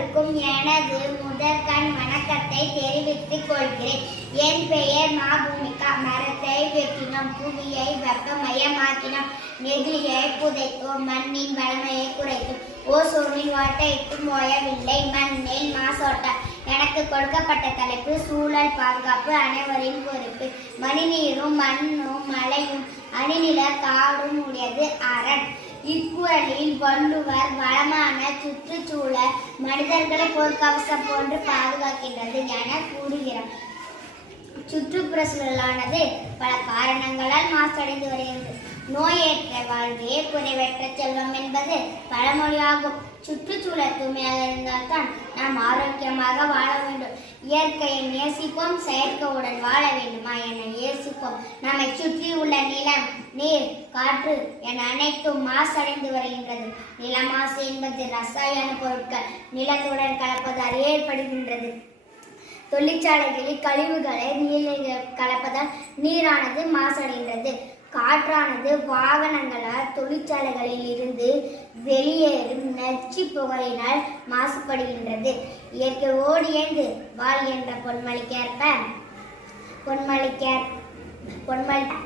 அனைவருக்கும் எனது முதற்கண் வணக்கத்தை தெரிவித்துக் கொள்கிறேன். என் பெயர் மா பூமிகா. மரத்தை வெட்டினோம், புவியை வெப்பமயமாக்கினோம், நெகிழியை புதைத்தோம், மண்ணின் வளமையை குறைத்தோம், ஓசோனின் ஓட்டைக்கும் ஓயவில்லை, மண்ணில் மாசோட்டம். எனக்கு கொடுக்கப்பட்ட தலைப்பு சூழல் பாதுகாப்பு அனைவரின் பொறுப்பு. மணிநீரும் மண்ணும் மழையும் அணிநில காடும் உடையது அரண். இக்குறளில் வள்ளுவர் வளமான சுற்றுச்சூழல் மனிதர்களை போர்க்கவசம் போன்று பாதுகாக்கின்றது என கூறுகிறார். சுற்றுப்புற சூழலானது பல காரணங்களால் மாசடைந்து வருகிறது. நோயேற்ற வாழ்வே குறைவற்ற செல்வம் என்பது பழமொழியாகும். சுற்றுச்சூழல் தூய்மையாக இருந்தால்தான் நாம் ஆரோக்கியமாக வாழ வேண்டும். இயற்கையை நேசிப்போம், செயற்கையுடன் வாழ வேண்டுமா என யோசிப்போம். நம்மை சுற்றி உள்ள நிலம், நீர், காற்று என அனைத்தும் மாசடைந்து வருகின்றது. நில மாசு என்பது ரசாயன பொருட்கள் நிலத்துடன் கலப்பதால் ஏற்படுகின்றது. தொழிற்சாலைகளில் கழிவுகளை நீரில் கலப்பதால் நீரானது மாசடைகின்றது. காற்றானது வாகனங்களால் தொழிற்சாலைகளில் இருந்து வெளியேறும் நச்சு புகையினால் மாசுபடுகின்றது. இயற்கையோடு இணைந்து வாழ் என்ற பொன்மொழி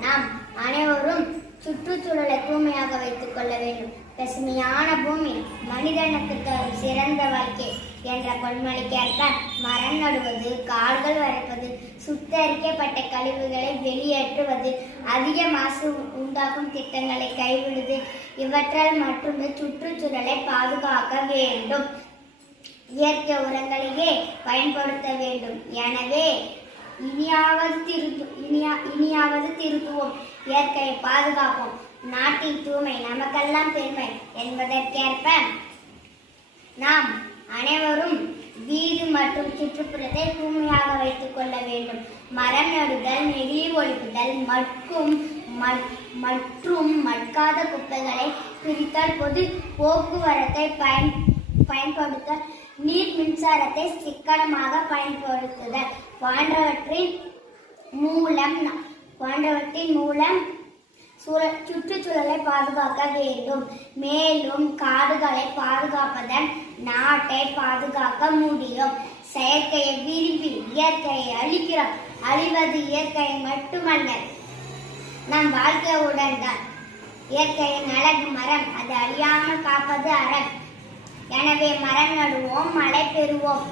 நாம் அனைவரும் சுற்றுச்சூழலை தூய்மையாக வைத்துக் கொள்ள வேண்டும். பசுமையான பூமி மனிதனுக்கு சிறந்த வாழ்க்கை என்ற பொன்மொழிக்கேற்ப மரம் நடுவது, காடுகள் வளர்ப்பது, சுத்தரிக்கப்பட்ட கழிவுகளை வெளியேற்றுவது, அதிக மாசு உண்டாக்கும் திட்டங்களை கைவிடுவது இவற்றால் மட்டுமே சுற்றுச்சூழலை பாதுகாக்க வேண்டும். இயற்கை உரங்களையே பயன்படுத்த வேண்டும். எனவே இனியாவது திருத்துவோம், இயற்கையை பாதுகாப்போம். நாட்டின் தூய்மை நமக்கெல்லாம் பெருமை என்பதற்கேற்ப நாம் அனைவரும் வீடு மற்றும் சுற்றுப்புறத்தை தூய்மையாக வைத்துக் கொள்ள வேண்டும். மரம் நடுதல், நெகிழி ஒழிப்புதல் மற்றும் மட்காத குப்பைகளை பிரித்தல், பொது போக்குவரத்தை பயன்படுத்தல், நீர் மின்சாரத்தை சிக்கனமாக பயன்படுத்துதல் போன்றவற்றின் மூலம் சுற்றுச்சூழலை பாதுகாக்க வேண்டும். மேலும் காடுகளை பாதுகாப்பதன் நாட்டை பாதுகாக்க முடியும். செயற்கையை விரும்பி இயற்கையை அழிக்கிறோம். அழிவது இயற்கையை மட்டுமல்ல, நம் வாழ்க்கையுடன் தான். இயற்கையின் அழகு மரம், அது அழியாமல் காப்பது அரண். எனவே மரம் நடுவோம், மழை பெறுவோம்.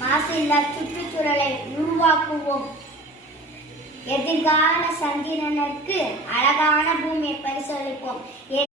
மாசில்லா சுற்றுச்சூழலை உருவாக்குவோம். எதிர்கால சந்திரனுக்கு அழகான பூமியை பரிசளிப்போம்.